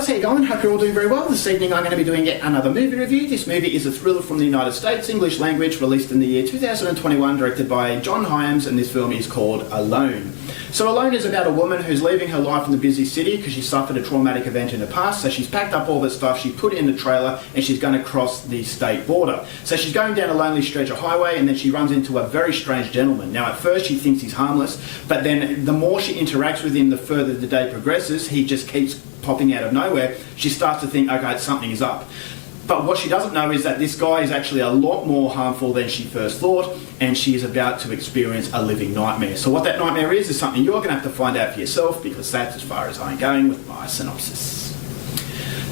guys, how you going? Hope you're all doing very well. This evening I'm going to be doing yet another movie review. This movie is a thriller from the United States, English language, released in the year 2021, directed by John Hyams, and this film is called Alone. So Alone is about a woman who's leaving her life in the busy city because she suffered a traumatic event in the past, so she's packed up all her stuff, she put it in the trailer, and she's going to cross the state border. So she's going down a lonely stretch of highway, and then she runs into a very strange gentleman. Now at first she thinks he's harmless, but then the more she interacts with him, the further the day progresses, he just keeps popping out of nowhere. She starts to think, okay, something is up. But what she doesn't know is that this guy is actually a lot more harmful than she first thought, and she is about to experience a living nightmare. So what that nightmare is something you're going to have to find out for yourself, because that's as far as I'm going with my synopsis.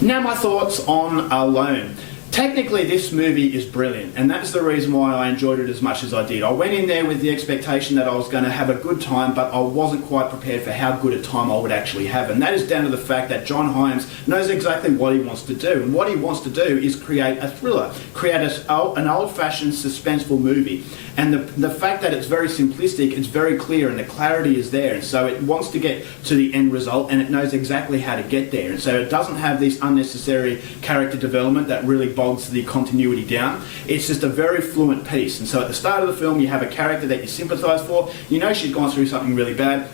Now my thoughts on Alone. Technically, this movie is brilliant, and that's the reason why I enjoyed it as much as I did. I went in there with the expectation that I was going to have a good time, but I wasn't quite prepared for how good a time I would actually have. And that is down to the fact that John Hyams knows exactly what he wants to do. And what he wants to do is create a thriller, create an old-fashioned, suspenseful movie. And the fact that it's very simplistic, it's very clear, and the clarity is there. And so it wants to get to the end result, and it knows exactly how to get there. And so it doesn't have this unnecessary character development that really bogs the continuity down. It's just a very fluent piece. And so at the start of the film, you have a character that you sympathise for. You know she's gone through something really bad,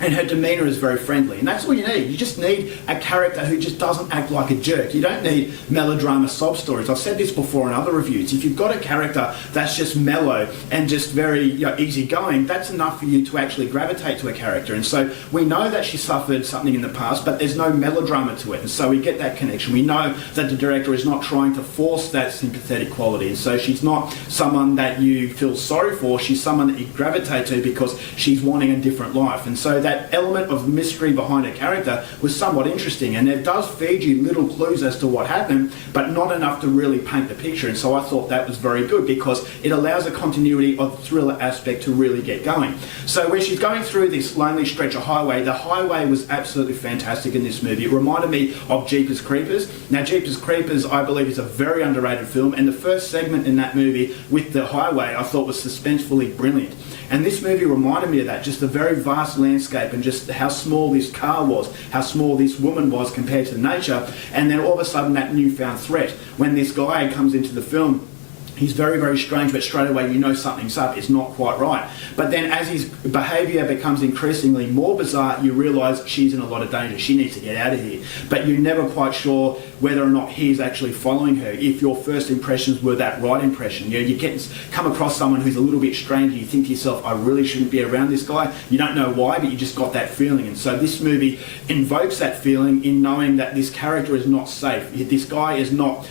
and her demeanour is very friendly. And that's all you need. You just need a character who just doesn't act like a jerk. You don't need melodrama sob stories. I've said this before in other reviews. If you've got a character that's just mellow and just very easygoing, that's enough for you to actually gravitate to a character. And so we know that she suffered something in the past, but there's no melodrama to it. And so we get that connection. We know that the director is not trying to force that sympathetic quality. And so she's not someone that you feel sorry for. She's someone that you gravitate to because she's wanting a different life. And so that element of mystery behind her character was somewhat interesting, and it does feed you little clues as to what happened, but not enough to really paint the picture. And so I thought that was very good, because it allows a continuity of the thriller aspect to really get going. So where she's going through this lonely stretch of highway, the highway was absolutely fantastic in this movie. It reminded me of Jeepers Creepers. Now Jeepers Creepers, I believe, is a very underrated film, and the first segment in that movie with the highway I thought was suspensefully brilliant. And this movie reminded me of that, just the very vast landscape and just how small this car was, how small this woman was compared to nature, and then all of a sudden that newfound threat. When this guy comes into the film, he's very, very strange, but straight away you know something's up, it's not quite right. But then as his behaviour becomes increasingly more bizarre, you realise she's in a lot of danger, she needs to get out of here. But you're never quite sure whether or not he's actually following her, if your first impressions were that right impression. You come across someone who's a little bit strange and you think to yourself, I really shouldn't be around this guy. You don't know why, but you just got that feeling. And so this movie invokes that feeling in knowing that this character is not safe. This guy is not...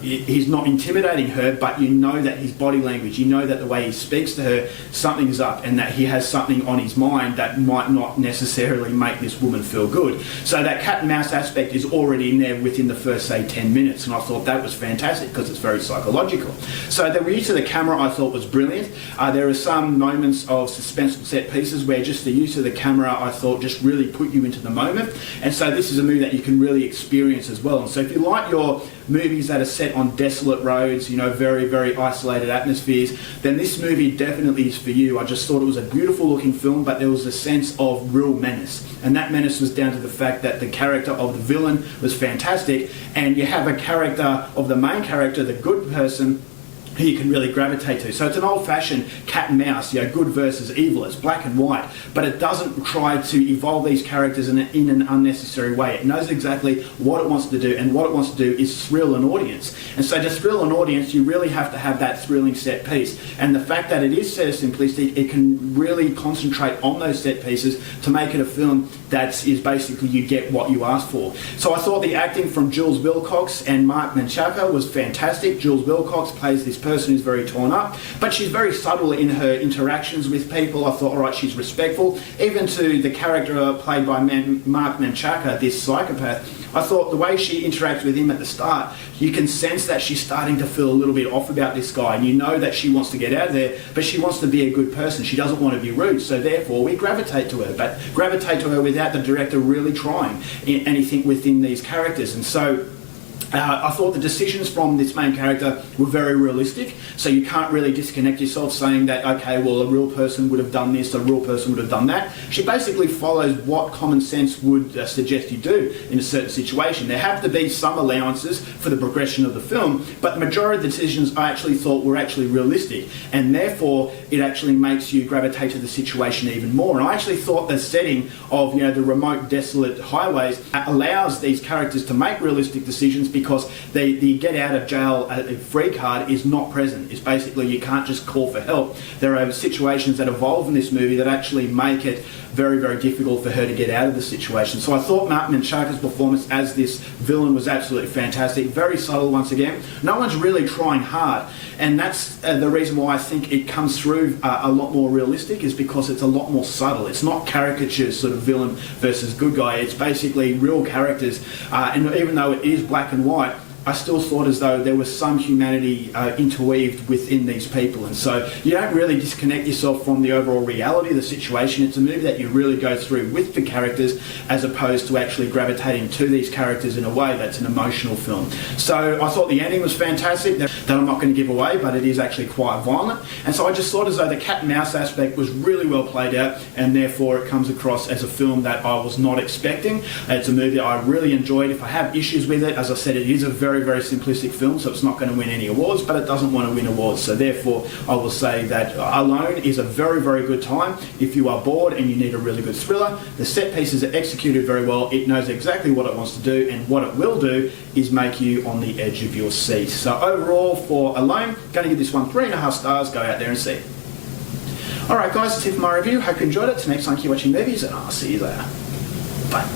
he's not intimidating her, but you know that his body language, you know that the way he speaks to her, something's up, and that he has something on his mind that might not necessarily make this woman feel good. So that cat and mouse aspect is already in there within the first, say, 10 minutes, and I thought that was fantastic because it's very psychological. So the use of the camera I thought was brilliant. There are some moments of suspenseful set pieces where just the use of the camera I thought just really put you into the moment, and so this is a movie that you can really experience as well. And so if you like your movies that are set on desolate roads, very, very isolated atmospheres, then this movie definitely is for you. I just thought it was a beautiful looking film, but there was a sense of real menace. And that menace was down to the fact that the character of the villain was fantastic, and you have a character of the main character, the good person, who you can really gravitate to. So it's an old-fashioned cat and mouse, good versus evil. It's black and white, but it doesn't try to evolve these characters in an unnecessary way. It knows exactly what it wants to do, and what it wants to do is thrill an audience. And so to thrill an audience, you really have to have that thrilling set piece. And the fact that it is set as simplistic, it can really concentrate on those set pieces to make it a film that is basically you get what you ask for. So I thought the acting from Jules Wilcox and Mark Menchaca was fantastic. Jules Wilcox plays this person who's very torn up, but she's very subtle in her interactions with people. I thought, all right, she's respectful. Even to the character played by Mark Menchaca, this psychopath, I thought the way she interacts with him at the start, you can sense that she's starting to feel a little bit off about this guy, and you know that she wants to get out of there, but she wants to be a good person. She doesn't want to be rude, so therefore we gravitate to her, but gravitate to her without the director really trying anything within these characters. And so I thought the decisions from this main character were very realistic, so you can't really disconnect yourself saying that, okay, well, a real person would have done this, a real person would have done that. She basically follows what common sense would suggest you do in a certain situation. There have to be some allowances for the progression of the film, but the majority of the decisions I actually thought were actually realistic, and therefore it actually makes you gravitate to the situation even more. And I actually thought the setting of, the remote, desolate highways allows these characters to make realistic decisions, because the get out of jail free card is not present. It's basically you can't just call for help. There are situations that evolve in this movie that actually make it very, very difficult for her to get out of the situation. So I thought Mark Menchaca's performance as this villain was absolutely fantastic. Very subtle once again. No one's really trying hard. And that's the reason why I think it comes through a lot more realistic, is because it's a lot more subtle. It's not caricature sort of villain versus good guy. It's basically real characters. And even though it is black and white, I still thought as though there was some humanity interweaved within these people. And so you don't really disconnect yourself from the overall reality of the situation. It's a movie that you really go through with the characters, as opposed to actually gravitating to these characters in a way that's an emotional film. So I thought the ending was fantastic, that I'm not going to give away, but it is actually quite violent. And so I just thought as though the cat and mouse aspect was really well played out, and therefore it comes across as a film that I was not expecting. It's a movie that I really enjoyed. If I have issues with it, as I said, it is a very, very simplistic film, so it's not going to win any awards, but it doesn't want to win awards. So therefore, I will say that Alone is a very, very good time if you are bored and you need a really good thriller. The set pieces are executed very well. It knows exactly what it wants to do, and what it will do is make you on the edge of your seat. So overall, for Alone, going to give this one 3.5 stars. Go out there and see it. Alright guys, that's it for my review. Hope you enjoyed it. Till next time, keep watching movies, and I'll see you later. Bye.